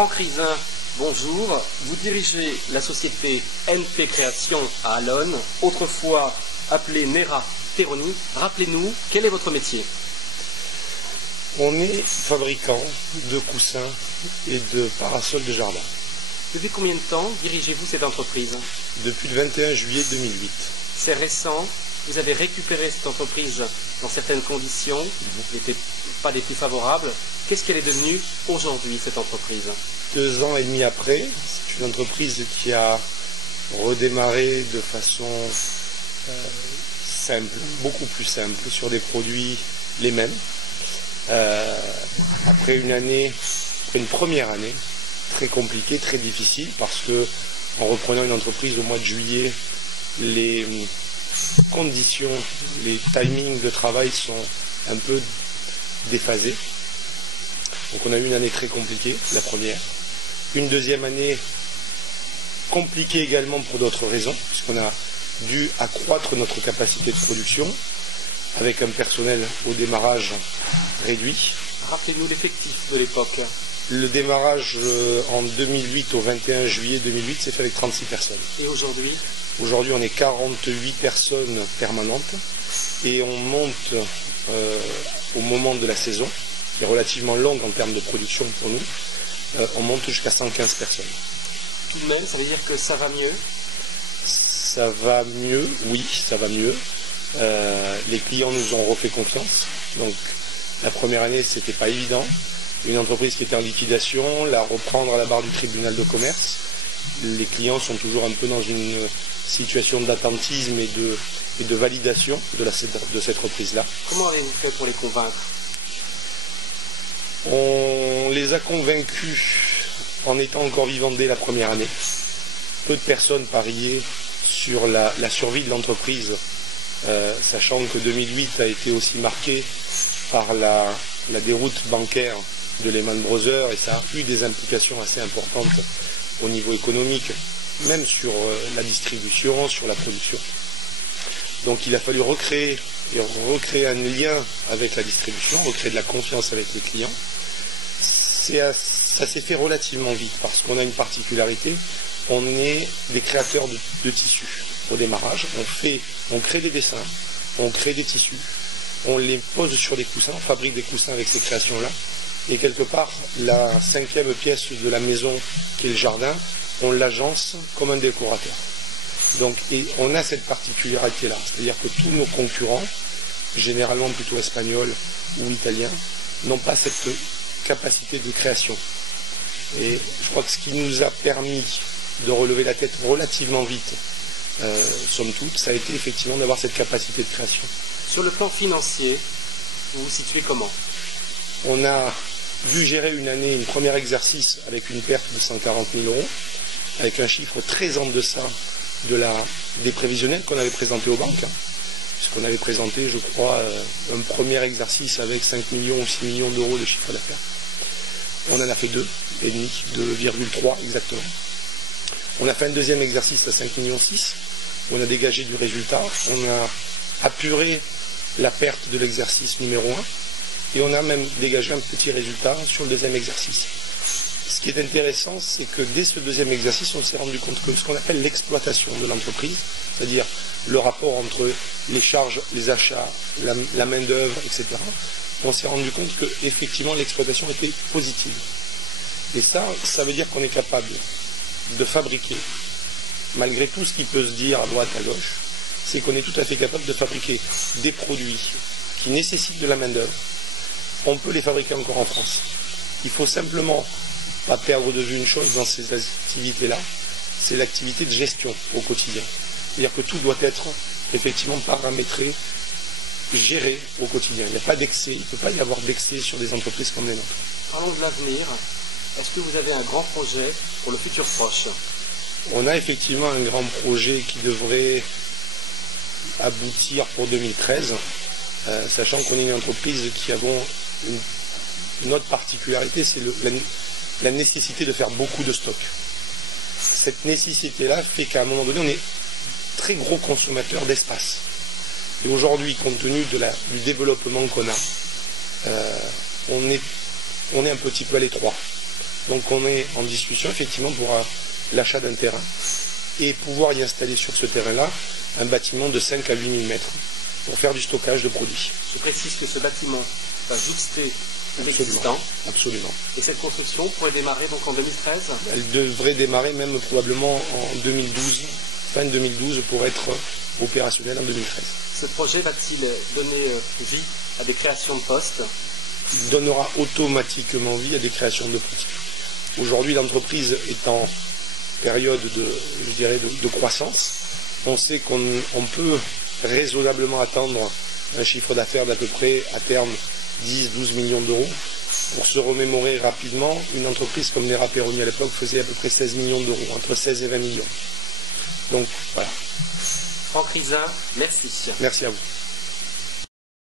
Franck Rizin, bonjour. Vous dirigez la société NP Création à Allonnes, autrefois appelée Nera Terroni. Rappelez-nous, quel est votre métier? On est fabricant de coussins et de parasols de jardin. Depuis combien de temps dirigez-vous cette entreprise? Depuis le 21 juillet 2008. C'est récent. Vous avez récupéré cette entreprise dans certaines conditions, qui n'étaient pas des plus favorables. Qu'est-ce qu'elle est devenue aujourd'hui, cette entreprise? 2 ans et demi après, c'est une entreprise qui a redémarré de façon simple, beaucoup plus simple, sur des produits les mêmes. Après une première année très compliquée, très difficile, parce que en reprenant une entreprise au mois de juillet, les conditions, les timings de travail sont un peu déphasés. Donc on a eu une année très compliquée, la première. Une deuxième année compliquée également pour d'autres raisons, puisqu'on a dû accroître notre capacité de production avec un personnel au démarrage réduit. Rappelez-nous l'effectif de l'époque. Le démarrage en 2008 au 21 juillet 2008 s'est fait avec 36 personnes. Et aujourd'hui? Aujourd'hui on est 48 personnes permanentes et on monte au moment de la saison, qui est relativement longue en termes de production pour nous, on monte jusqu'à 115 personnes. Tout de même, ça veut dire que ça va mieux? Ça va mieux, oui, ça va mieux. Les clients nous ont refait confiance. Donc la première année, c'était pas évident. Une entreprise qui était en liquidation, la reprendre à la barre du tribunal de commerce. Les clients sont toujours un peu dans une situation d'attentisme et de validation de cette reprise-là. Comment avez-vous fait pour les convaincre? On les a convaincus en étant encore vivants dès la première année. Peu de personnes pariaient sur la survie de l'entreprise, sachant que 2008 a été aussi marqué par la déroute bancaire de Lehman Brothers, et ça a eu des implications assez importantes au niveau économique, même sur la distribution, sur la production. Donc il a fallu recréer un lien avec la distribution, recréer de la confiance avec les clients. Ça s'est fait relativement vite, parce qu'on a une particularité, on est des créateurs de tissus au démarrage. On crée des dessins, on crée des tissus, on les pose sur des coussins, on fabrique des coussins avec ces créations-là. Et quelque part, la 5e pièce de la maison, qui est le jardin, on l'agence comme un décorateur. Donc, et on a cette particularité-là, c'est-à-dire que tous nos concurrents, généralement plutôt espagnols ou italiens, n'ont pas cette capacité de création. Et je crois que ce qui nous a permis de relever la tête relativement vite, somme toute, ça a été effectivement d'avoir cette capacité de création. Sur le plan financier, vous vous situez comment? On a dû gérer un premier exercice avec une perte de 140 000 €, avec un chiffre très en deçà des prévisionnels qu'on avait présentés aux banques, puisqu'on avait présenté, je crois, un premier exercice avec 5 millions ou 6 millions d'euros de chiffre d'affaires. On en a fait 2,3 exactement. On a fait un deuxième exercice à 5,6 millions, où on a dégagé du résultat, on a apuré la perte de l'exercice numéro 1, et on a même dégagé un petit résultat sur le deuxième exercice. Ce qui est intéressant, c'est que dès ce deuxième exercice, on s'est rendu compte que ce qu'on appelle l'exploitation de l'entreprise, c'est-à-dire le rapport entre les charges, les achats, la main-d'œuvre, etc., on s'est rendu compte que effectivement l'exploitation était positive. Et ça veut dire qu'on est capable de fabriquer, malgré tout ce qui peut se dire à droite, à gauche, c'est qu'on est tout à fait capable de fabriquer des produits qui nécessitent de la main-d'œuvre. On peut les fabriquer encore en France. Il faut simplement pas perdre de vue une chose dans ces activités-là, c'est l'activité de gestion au quotidien. C'est-à-dire que tout doit être effectivement paramétré, géré au quotidien. Il n'y a pas d'excès, il ne peut pas y avoir d'excès sur des entreprises comme les nôtres. Parlons de l'avenir. Est-ce que vous avez un grand projet pour le futur proche? On a effectivement un grand projet qui devrait aboutir pour 2013, sachant qu'on est une entreprise qui avons une autre particularité, c'est la nécessité de faire beaucoup de stock. Cette nécessité-là fait qu'à un moment donné, on est très gros consommateur d'espace. Et aujourd'hui, compte tenu du développement qu'on a, on est un petit peu à l'étroit. Donc on est en discussion effectivement pour l'achat d'un terrain et pouvoir y installer sur ce terrain-là un bâtiment de 5 à 8 000 mètres pour faire du stockage de produits. Je précise que ce bâtiment va jouxter l'existant. Absolument. Et cette construction pourrait démarrer donc en 2013 ? Elle devrait démarrer même probablement en 2012, fin 2012 pour être opérationnelle en 2013. Ce projet va-t-il donner vie à des créations de postes ? Il donnera automatiquement vie à des créations de postes. Aujourd'hui, l'entreprise est en période de croissance. On sait qu'on peut raisonnablement attendre un chiffre d'affaires d'à peu près, à terme, 10-12 millions d'euros. Pour se remémorer rapidement, une entreprise comme Nera Perroni à l'époque faisait à peu près 16 millions d'euros, entre 16 et 20 millions. Donc, voilà. Franck Rizin, merci. Merci à vous.